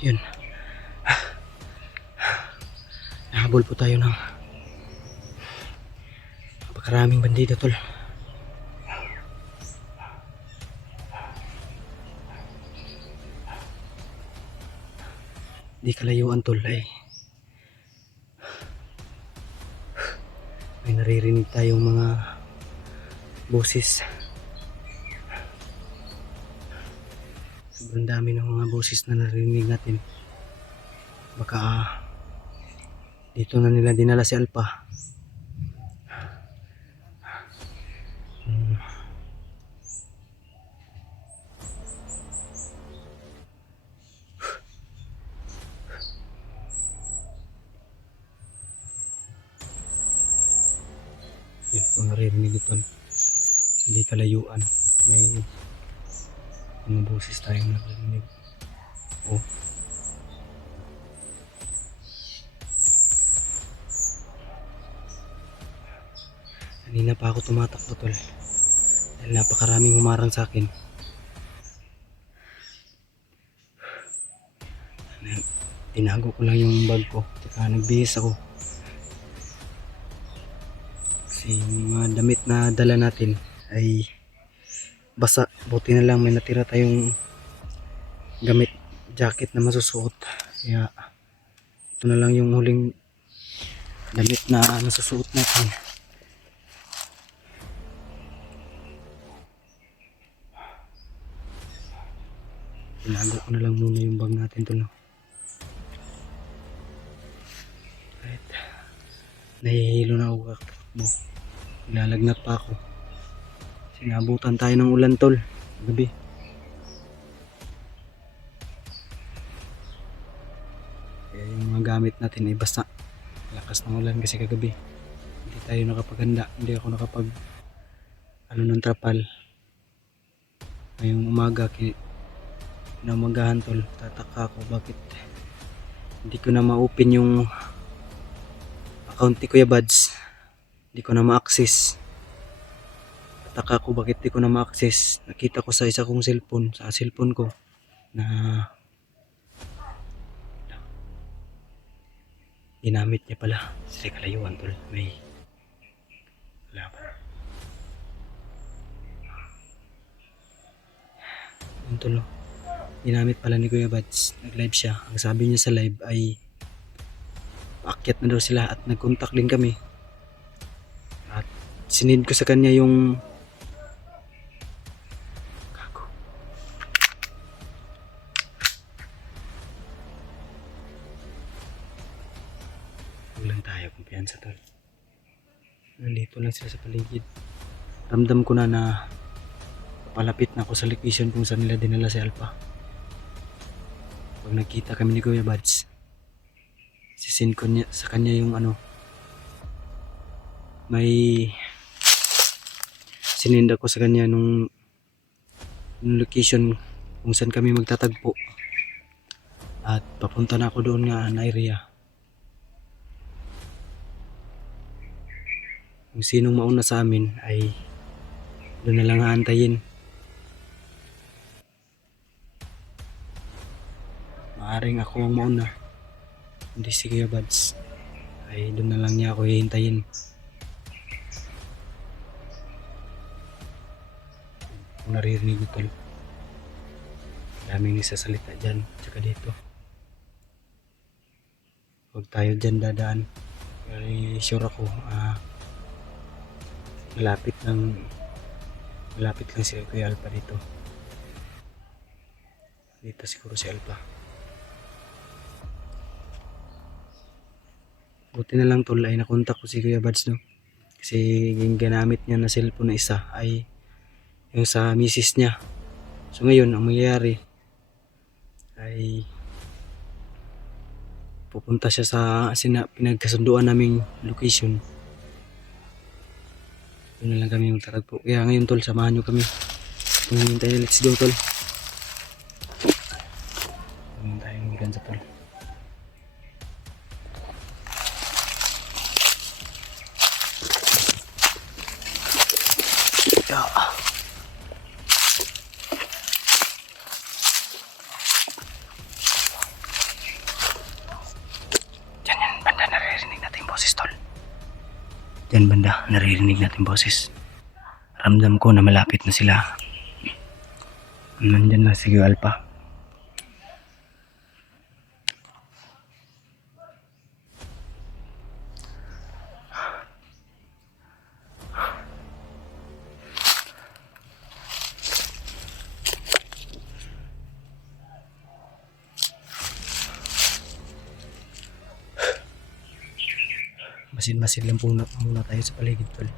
Yun. Nahabol po tayo ng napakaraming bandido, tol. Di kalayuan, tol, ay may naririnig tayong mga boses. Sobrang dami ng mga boses na naririnig natin. Baka dito na nila dinala si Alpha. Yun po naririnig ito. Sa di kalayuan may mga boses tayong naririnig. Oh. Kanina pa ako tumatakbo, tol, dahil napakaraming humarang sa akin. Tinago ko lang yung bag ko, tsaka nagbihis ako kasi yung mga damit na dala natin ay basa. Buti na lang may natira tayong gamit, jacket na masusuot, kaya ito na lang yung huling damit na nasusuot natin. Tinago ko na lang muna yung bag natin, tol. Right. Nahihilo na ako kakakbo. Ilalagnat pa ako. Sinabutan tayo ng ulan, tol, gabi. Kaya yung mga gamit natin ay basa. Lakas ng ulan kasi kagabi. Hindi tayo nakapaghanda. Hindi ako nakapag ng trapal. Ngayong umaga kinamagahan, tol. Tataka ako bakit hindi ko na ma-open yung account ni Kuya Buds. Hindi ko na ma-access. Tataka ko bakit di ko na ma-access. Nakita ko sa isa kong cellphone, sa cellphone ko, na ginamit niya pala sa kalayuan, tol. May laban. Yun, tol. Ginamit pala ni Kuya Buds. Nag-live siya. Ang sabi niya sa live ay paakyat na daw sila at nag-contact din kami. At sinend ko sa kanya yung lang tayo, kumpiyansa, tol. Nandito lang sila sa paligid. Ramdam ko na palapit na ako sa location kung saan nila dinala si Alpha. Pag nagkita kami ni Kuya Buds, sisend ko niya sa kanya yung may sinend ako sa kanya nung location kung saan kami magtatagpo. At papunta na ako doon nga na area. Kung sinong mauna sa amin ay doon na lang aantayin. Maaring ako ang mauna, hindi si Kuya Buds, ay doon na lang niya ako hihintayin. Kung naririnig ito, daming nagsasalita dyan tsaka dito. Huwag tayo dyan dadaan. Kaya sure ako malapit lang si Kuya Alpha dito. Dito siguro si Alpha. Buti na lang, tol, ay nakontak ko si Kuya Buds, no? Kasi yung ginamit niya na cellphone na isa ay yung sa misis niya. So ngayon ang mangyayari ay pupunta siya sa pinagkasunduan naming location. Doon na lang kami magtatagpo. Kaya ngayon, tol, samahan nyo kami. Tingnan tayo, let's go, tol. Tingnan tayo ng gansa, tol. Yeah. dyan banda, naririnig natin boses. Ramdam ko na malapit na sila. Nandyan na si Alpha. Masin-masin lang muna tayo sa paligid, tol.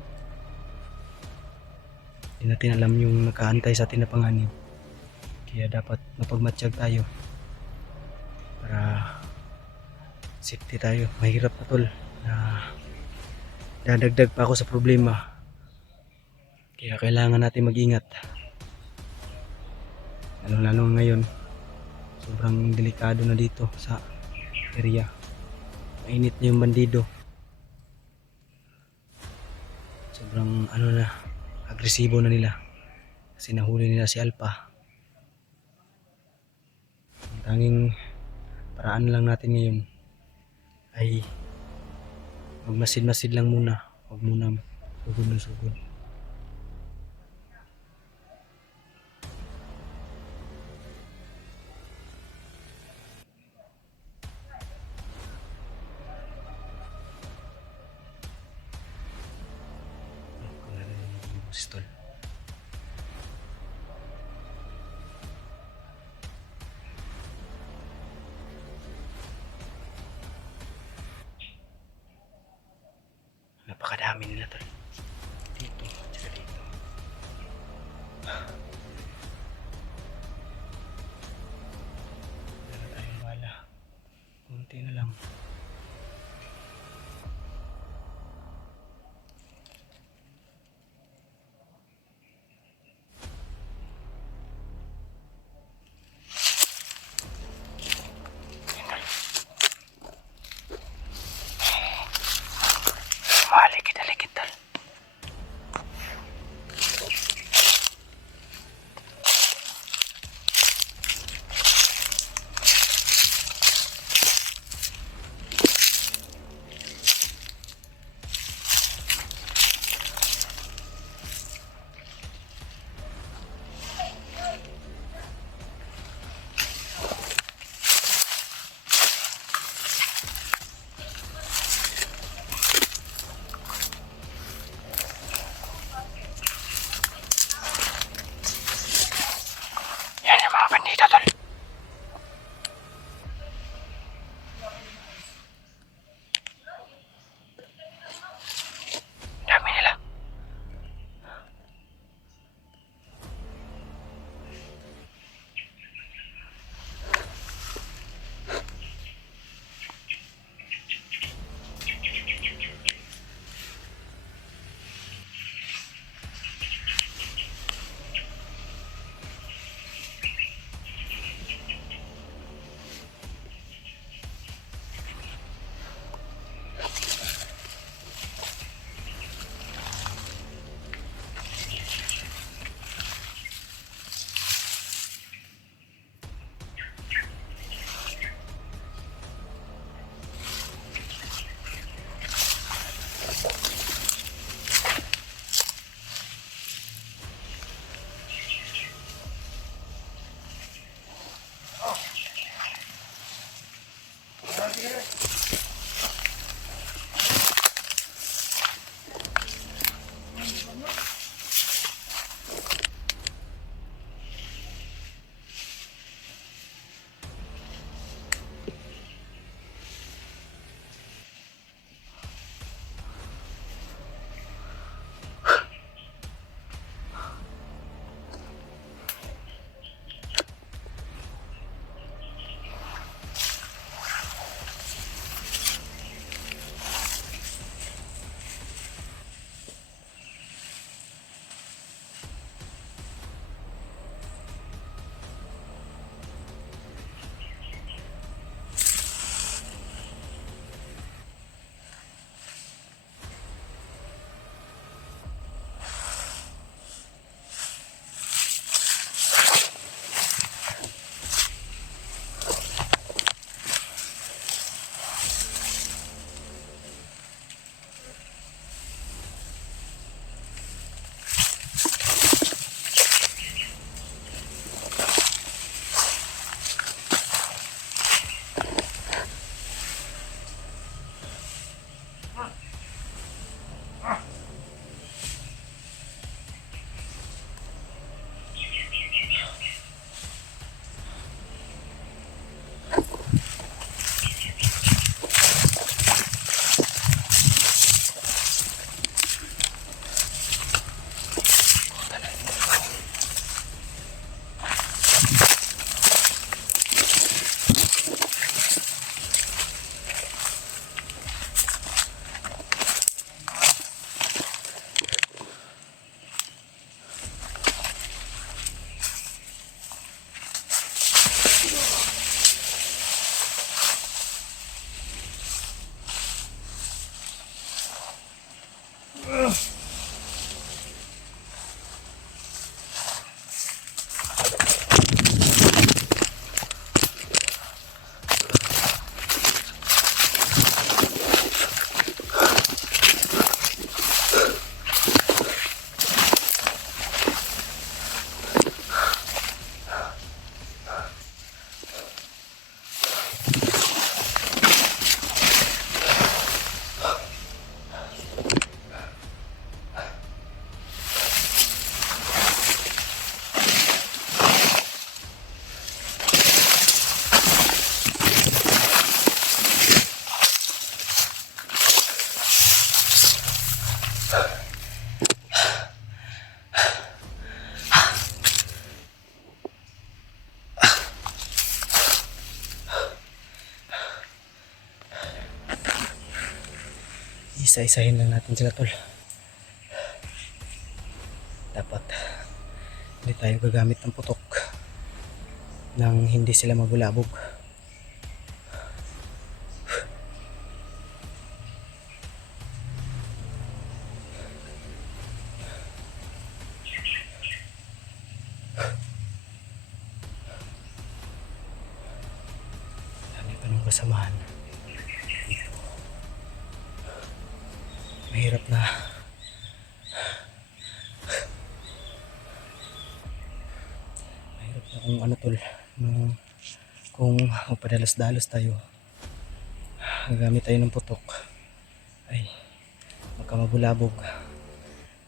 Hindi natin alam yung nakaantay sa atin na panganib. Kaya dapat mapagmatsyag tayo para safety tayo. Mahirap na, tol, na dadagdag pa ako sa problema. Kaya kailangan natin mag-ingat. Lalo ngayon, sobrang delikado na dito sa area. Mainit na yung bandido. Sobrang agresibo na nila kasi nahuli nila si Alpha. Ang tanging paraan lang natin ngayon ay magmasid-masid lang muna, huwag muna sugod na sugod. Tol. Napakadami nila, tol. Dito, tsaka dito. Wala tayong bala. Kunti na lang. Malikit-alikit, tol. Isa-isahin lang natin sila tol. Dapat hindi tayo gagamit ng putok nang hindi sila mabulabog. Dami pa ng kasamahan dito. Mahirap na kung ano tol, kung magpadalos-dalos tayo, gagamit tayo ng putok, ay baka mabulabog,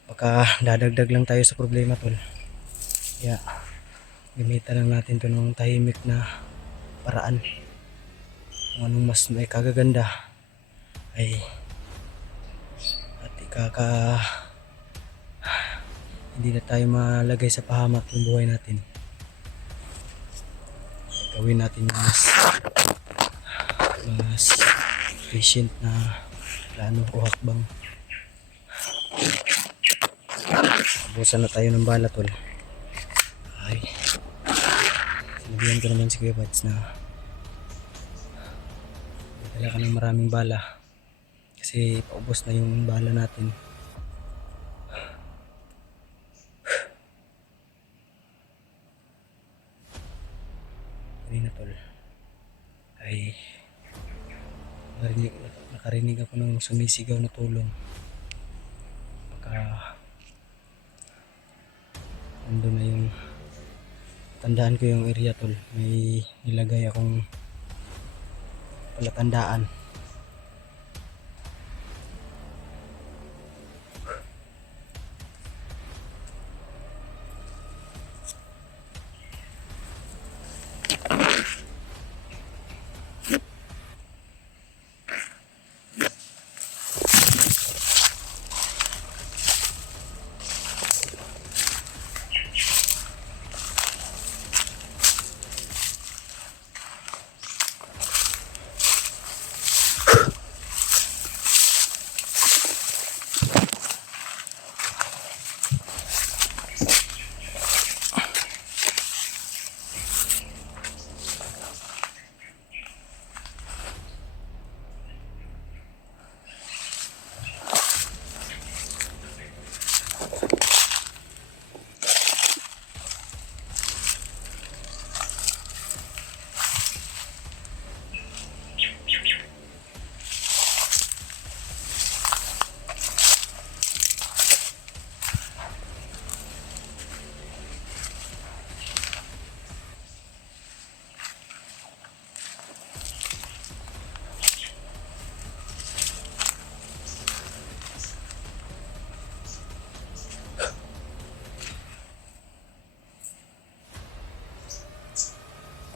baka dadagdag lang tayo sa problema tol. Kaya gamitan lang natin to ng tahimik na paraan. Kung anong mas may kagaganda ay at hindi na tayo malagay sa pahamak ng buhay natin. Gawin natin yung mas efficient na plano o hakbang. Abusan na tayo ng bala tol. Ay, sinabihan ko naman si Kuya Bads na dala ka ng maraming bala kasi paubos na yung bala natin. Kanina tol ay nakarinig ako ng sumisigaw na tulong. Baka nandun na yung tandaan ko yung area tol, may nilagay akong palatandaan.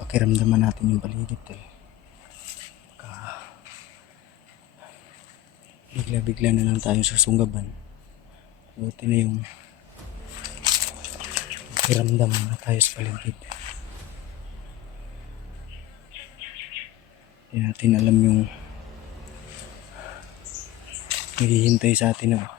Pakiramdaman natin yung paligid tol. Baka bigla-bigla na lang tayo susunggaban. Buti na yung pakiramdam na tayo sa paligid. Hindi natin alam yung naghihintay sa atin na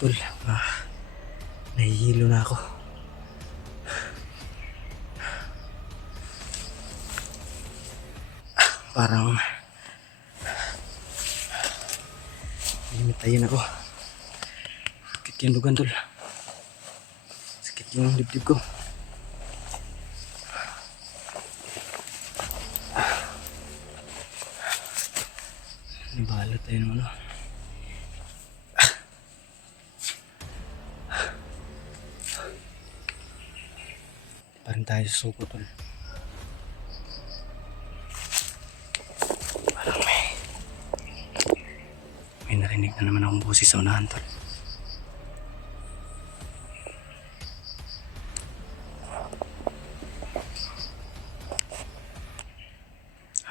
tol. Nahihilo na ako. Parang himatayin ako. Sakit yung lugan tol. Sakit yung dibdib ko. Nabahala tayo ng ano. Parang tayo sa suko tol. Parang may narinig na naman akong boses sa unahan tol.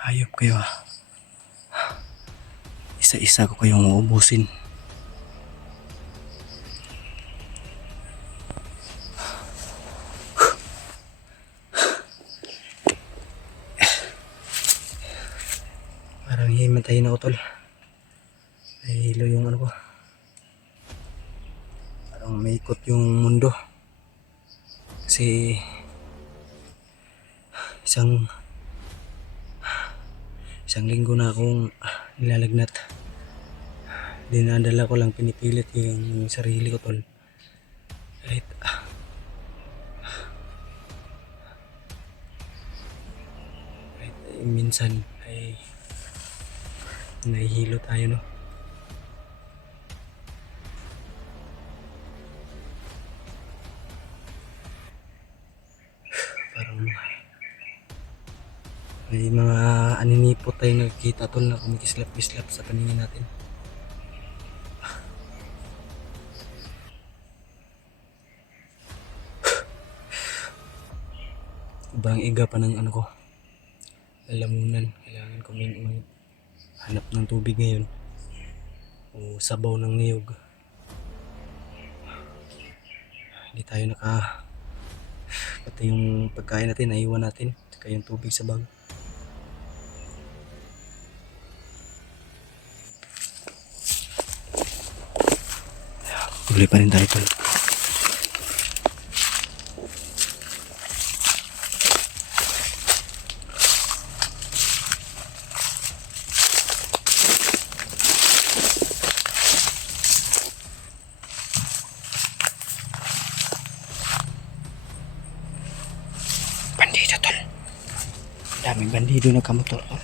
Hayop kayo ah. Isa-isa ko kayong uubusin. Parang himatayin ako tol. Nahihilo yung ano ko. Parang may ikot yung mundo. Kasi isang linggo na akong nilalagnat. Dinadala ko lang, pinipilit yung sarili ko tol. Kahit minsan ay nahihilo tayo no. Parang may mga aninipot tayong nakikita tol na kumikislap-kislap sa paningin natin. Sobrang iga pa ng ano ko, lalamunan. Kailangan ko hanap ng tubig ngayon o sabaw ng niyog. Hindi tayo pati yung pagkain natin naiwan natin, saka yung tubig sa bag. Tuloy pa rin tayo tol. Bandido tol. Daming bandido nagkamotor tol.